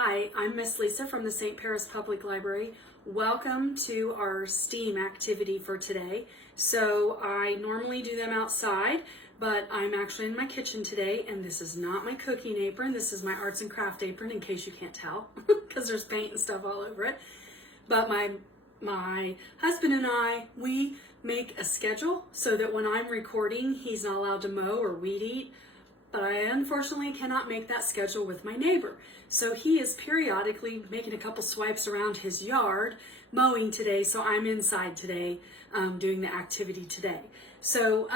Hi, I'm Miss Lisa from the St. Paris Public Library. Welcome to our STEAM activity for today. So I normally do them outside, but I'm actually in my kitchen today, and this is not my cooking apron. This is my arts and craft apron, in case you can't tell, because there's paint and stuff all over it. But my husband and I, we make a schedule so that when I'm recording, he's not allowed to mow or weed eat. But I unfortunately cannot make that schedule with my neighbor. So he is periodically making a couple swipes around his yard, mowing today, so I'm inside today doing the activity today. So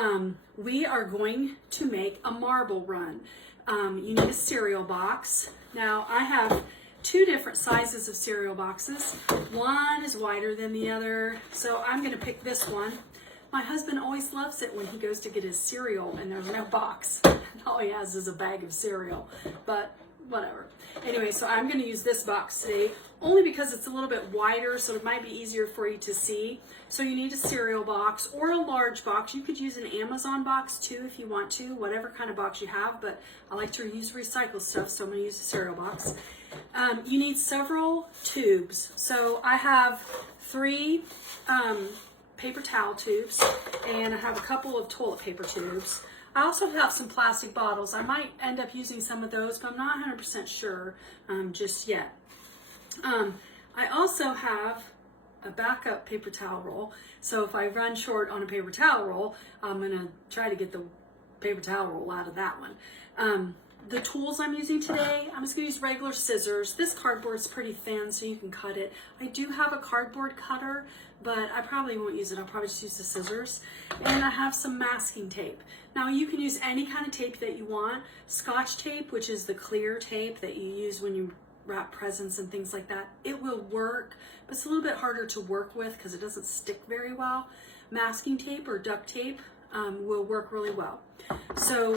we are going to make a marble run. You need a cereal box. Now I have two different sizes of cereal boxes. One is wider than the other, so I'm going to pick this one. My husband always loves it when he goes to get his cereal and there's no box. All he has is a bag of cereal, but whatever. Anyway, so I'm going to use this box today only because it's a little bit wider, so it might be easier for you to see. So you need a cereal box or a large box. You could use an Amazon box too if you want to, whatever kind of box you have, but I like to use recycled stuff, so I'm going to use a cereal box. You need several tubes. So I have three paper towel tubes, and I have a couple of toilet paper tubes. I also have some plastic bottles. I might end up using some of those, but I'm not 100% sure just yet. I also have a backup paper towel roll. So if I run short on a paper towel roll, I'm gonna try to get the paper towel roll out of that one. The tools I'm using today, I'm just gonna use regular scissors. This cardboard is pretty thin, so you can cut it. I do have a cardboard cutter, but I probably won't use it. I'll probably just use the scissors. And I have some masking tape. Now you can use any kind of tape that you want. Scotch tape, which is the clear tape that you use when you wrap presents and things like that, it will work, but it's a little bit harder to work with because it doesn't stick very well. Masking tape or duct tape will work really well. So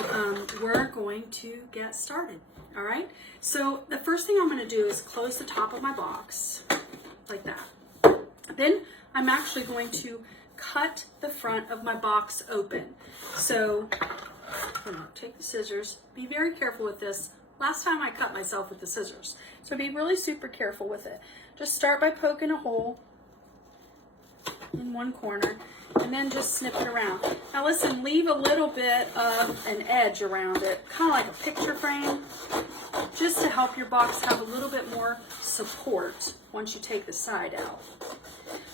we're going to get started, all right? So the first thing I'm gonna do is close the top of my box, like that. Then I'm actually going to cut the front of my box open. So I'm gonna take the scissors, be very careful with this. Last time I cut myself with the scissors, so be really super careful with it. Just start by poking a hole in one corner, and then just snip it around. Now listen, leave a little bit of an edge around it, kind of like a picture frame, just to help your box have a little bit more support once you take the side out.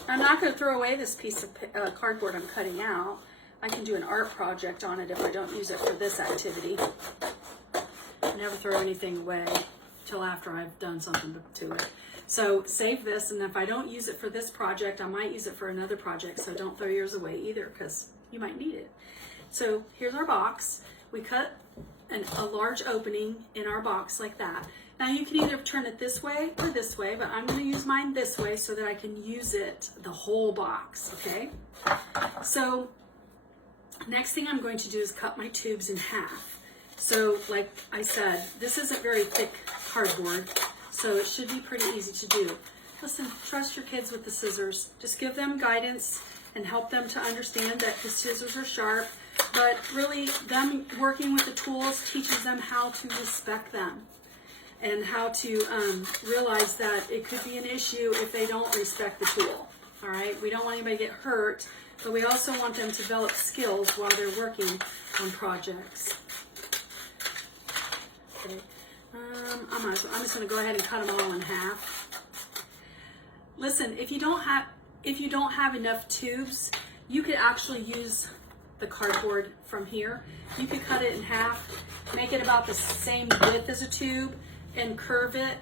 Now, I'm not going to throw away this piece of cardboard I'm cutting out. I can do an art project on it if I don't use it for this activity. I never throw anything away till after I've done something to it. So save this, and if I don't use it for this project, I might use it for another project, so don't throw yours away either because you might need it. So here's our box. We cut a large opening in our box like that. Now you can either turn it this way or this way, but I'm going to use mine this way so that I can use it the whole box, okay? So next thing I'm going to do is cut my tubes in half. So like I said, this isn't very thick cardboard, so it should be pretty easy to do. Listen, trust your kids with the scissors. Just give them guidance and help them to understand that the scissors are sharp, but really them working with the tools teaches them how to respect them and how to realize that it could be an issue if they don't respect the tool, all right? We don't want anybody to get hurt, but we also want them to develop skills while they're working on projects. Okay. I'm just going to go ahead and cut them all in half. Listen, if you don't have enough tubes, you could actually use the cardboard from here. You could cut it in half, make it about the same width as a tube, and curve it.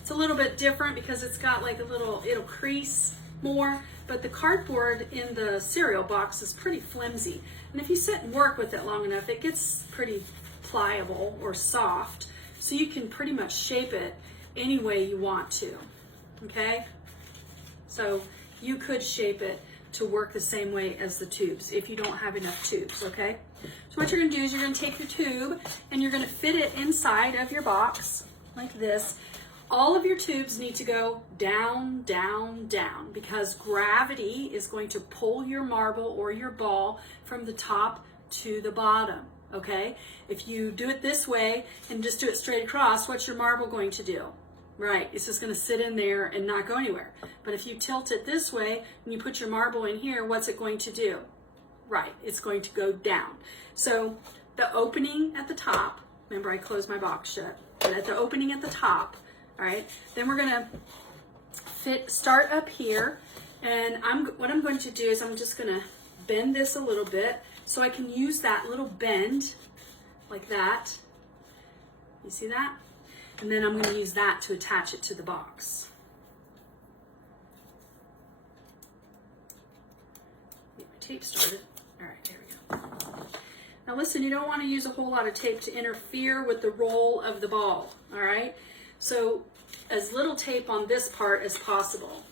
It's a little bit different because it's got like it'll crease more, but the cardboard in the cereal box is pretty flimsy. And if you sit and work with it long enough, it gets pretty pliable or soft, so you can pretty much shape it any way you want to, okay? So you could shape it to work the same way as the tubes if you don't have enough tubes, okay? So what you're gonna do is you're gonna take your tube and you're gonna fit it inside of your box like this. All of your tubes need to go down, down, down, because gravity is going to pull your marble or your ball from the top to the bottom, okay? If you do it this way and just do it straight across, what's your marble going to do? Right, it's just going to sit in there and not go anywhere. But if you tilt it this way and you put your marble in here, what's it going to do? Right, it's going to go down. So the opening at the top, remember I closed my box shut, but at the opening at the top, all right, then we're going to start up here, and what I'm going to do is I'm just going to bend this a little bit so I can use that little bend like that. You see that? And then I'm going to use that to attach it to the box. Get my tape started. All right, there we go. Now listen, you don't want to use a whole lot of tape to interfere with the roll of the ball, all right? So as little tape on this part as possible.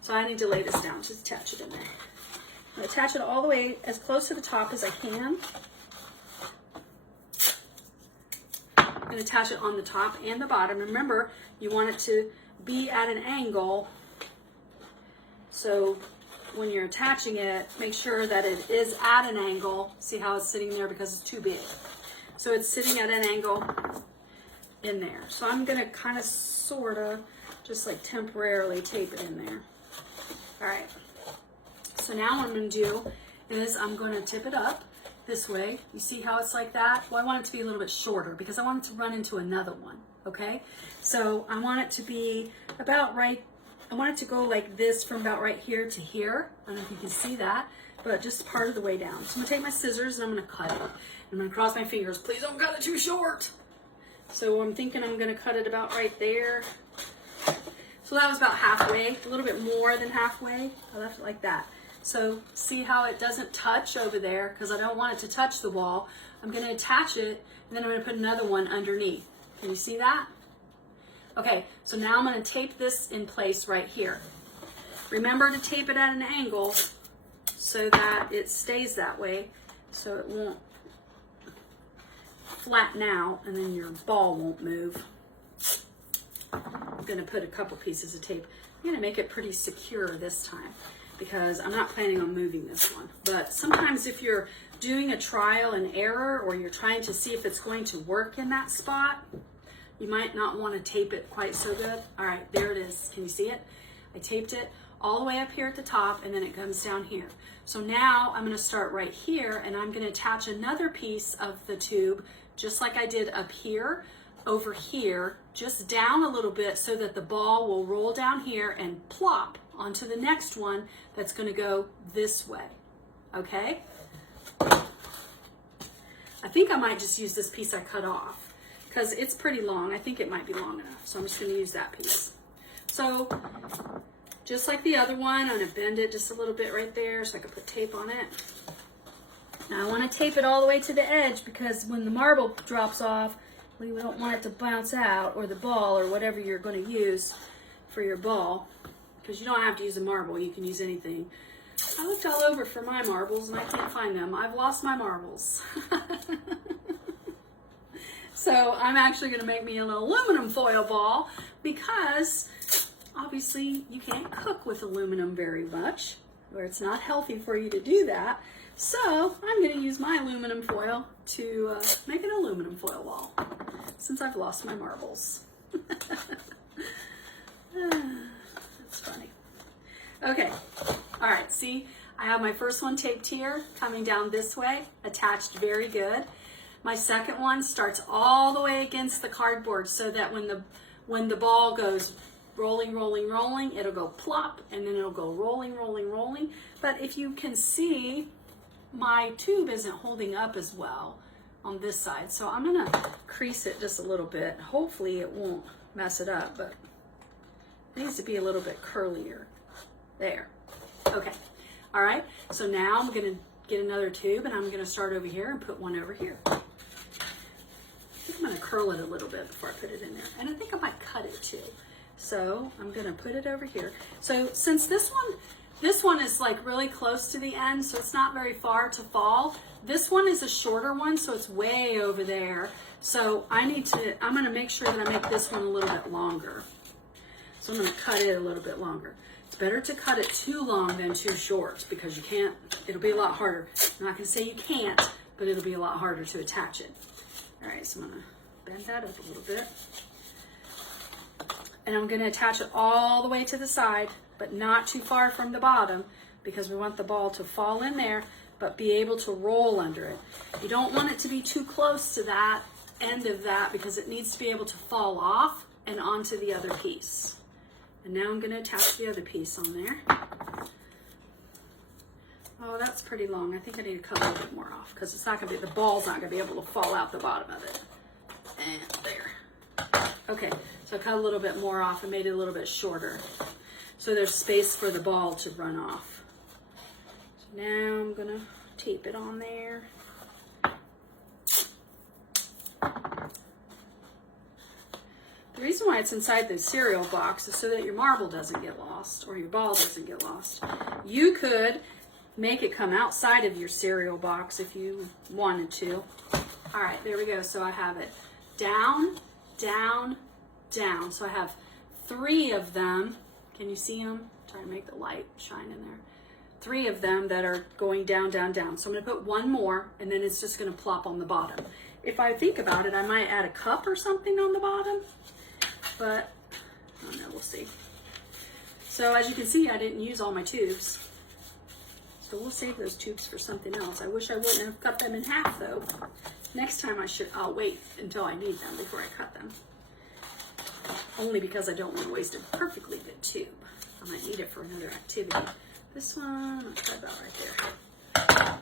So I need to lay this down, just attach it in there. I'm going to attach it all the way as close to the top as I can. And attach it on the top and the bottom. Remember, you want it to be at an angle. So when you're attaching it, make sure that it is at an angle. See how it's sitting there because it's too big. So it's sitting at an angle in there. So I'm going to kind of sort of just like temporarily tape it in there. All right. So now what I'm going to do is I'm going to tip it up this way. You see how it's like that? Well, I want it to be a little bit shorter because I want it to run into another one, okay? So I want it to be about right, I want it to go like this from about right here to here. I don't know if you can see that, but just part of the way down. So I'm gonna take my scissors and I'm gonna cut it. I'm gonna cross my fingers. Please don't cut it too short. So I'm thinking I'm gonna cut it about right there. So that was about halfway, a little bit more than halfway. I left it like that. So see how it doesn't touch over there because I don't want it to touch the wall. I'm going to attach it and then I'm going to put another one underneath. Can you see that? Okay, so now I'm going to tape this in place right here. Remember to tape it at an angle so that it stays that way so it won't flatten out and then your ball won't move. I'm going to put a couple pieces of tape. I'm going to make it pretty secure this time, because I'm not planning on moving this one. But sometimes if you're doing a trial and error or you're trying to see if it's going to work in that spot, you might not want to tape it quite so good. All right, there it is. Can you see it? I taped it all the way up here at the top and then it comes down here. So now I'm going to start right here and I'm going to attach another piece of the tube just like I did up here, over here, just down a little bit so that the ball will roll down here and plop onto the next one that's going to go this way, okay? I think I might just use this piece I cut off because it's pretty long. I think it might be long enough, so I'm just going to use that piece. So just like the other one, I'm going to bend it just a little bit right there so I can put tape on it. Now I want to tape it all the way to the edge because when the marble drops off, we don't want it to bounce out, or the ball, or whatever you're going to use for your ball. Because you don't have to use a marble, you can use anything. I looked all over for my marbles and I can't find them. I've lost my marbles. So I'm actually going to make me an aluminum foil ball because obviously you can't cook with aluminum very much, or it's not healthy for you to do that. So I'm going to use my aluminum foil to make an aluminum foil wall since I've lost my marbles. That's funny. Okay, all right, see, I have my first one taped here, coming down this way, attached very good. My second one starts all the way against the cardboard so that when the ball goes rolling, rolling, rolling, it'll go plop, and then it'll go rolling, rolling, rolling. But if you can see, my tube isn't holding up as well on this side, so I'm gonna crease it just a little bit. Hopefully it won't mess it up, but it needs to be a little bit curlier. There. Okay. All right. So now I'm going to get another tube and I'm going to start over here and put one over here. I think I'm going to curl it a little bit before I put it in there. And I think I might cut it too. So I'm going to put it over here. So since this one is like really close to the end, so it's not very far to fall. This one is a shorter one, so it's way over there. So I'm going to make sure that I make this one a little bit longer. So I'm going to cut it a little bit longer. It's better to cut it too long than too short because you can't, it'll be a lot harder. I'm not going to say you can't, but it'll be a lot harder to attach it. All right, so I'm gonna bend that up a little bit. And I'm gonna attach it all the way to the side, but not too far from the bottom, because we want the ball to fall in there, but be able to roll under it. You don't want it to be too close to that end of that, because it needs to be able to fall off and onto the other piece. And now I'm gonna attach the other piece on there. Oh, that's pretty long. I think I need to cut a little bit more off, because it's not gonna be, the ball's not gonna be able to fall out the bottom of it. And there. Okay, so I cut a little bit more off and made it a little bit shorter, so there's space for the ball to run off. So now I'm gonna tape it on there. The reason why it's inside the cereal box is so that your marble doesn't get lost, or your ball doesn't get lost. You could make it come outside of your cereal box if you wanted to. All right, there we go. So I have it down, down, down. So I have 3 of them. Can you see them? Try to make the light shine in there. 3 of them that are going down, down, down. So I'm gonna put 1 more, and then it's just gonna plop on the bottom. If I think about it, I might add a cup or something on the bottom, but I don't know, we'll see. So as you can see, I didn't use all my tubes. So we'll save those tubes for something else. I wish I wouldn't have cut them in half though. Next time I'll wait until I need them before I cut them. Only because I don't want to waste a perfectly good tube. I might need it for another activity. This one, I'll cut about right there.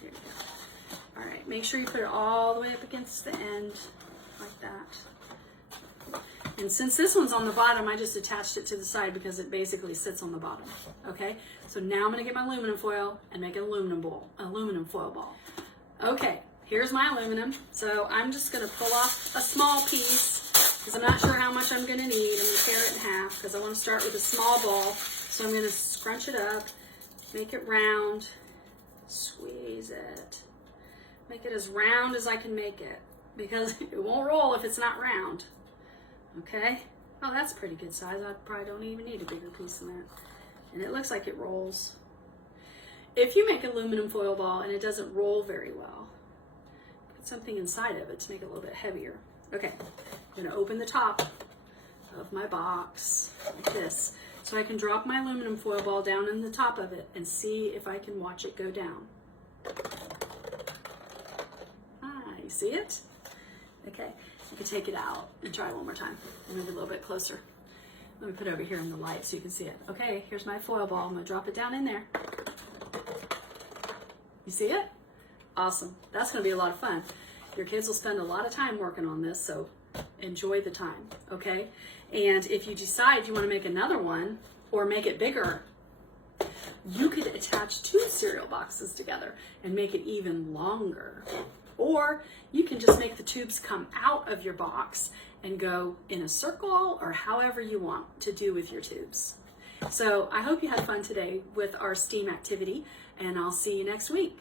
There you go. All right, make sure you put it all the way up against the end like that. And since this one's on the bottom, I just attached it to the side because it basically sits on the bottom. Okay, so now I'm gonna get my aluminum foil and make an aluminum foil ball. Okay, here's my aluminum. So I'm just gonna pull off a small piece because I'm not sure how much I'm gonna need. I'm gonna tear it in half because I wanna start with a small ball. So I'm gonna scrunch it up, make it round, squeeze it. Make it as round as I can make it because it won't roll if it's not round. Okay, oh, that's pretty good size. I probably don't even need a bigger piece than that. And it looks like it rolls. If you make an aluminum foil ball and it doesn't roll very well, put something inside of it to make it a little bit heavier. Okay, I'm gonna open the top of my box like this, so I can drop my aluminum foil ball down in the top of it and see if I can watch it go down. Ah, you see it? Okay. You can take it out and try it one more time. Move it a little bit closer. Let me put it over here in the light so you can see it. Okay, here's my foil ball. I'm gonna drop it down in there. You see it? Awesome. That's gonna be a lot of fun. Your kids will spend a lot of time working on this, so enjoy the time, okay? And if you decide you wanna make another one or make it bigger, you could attach 2 cereal boxes together and make it even longer. Or you can just make the tubes come out of your box and go in a circle or however you want to do with your tubes. So I hope you had fun today with our STEAM activity, and I'll see you next week.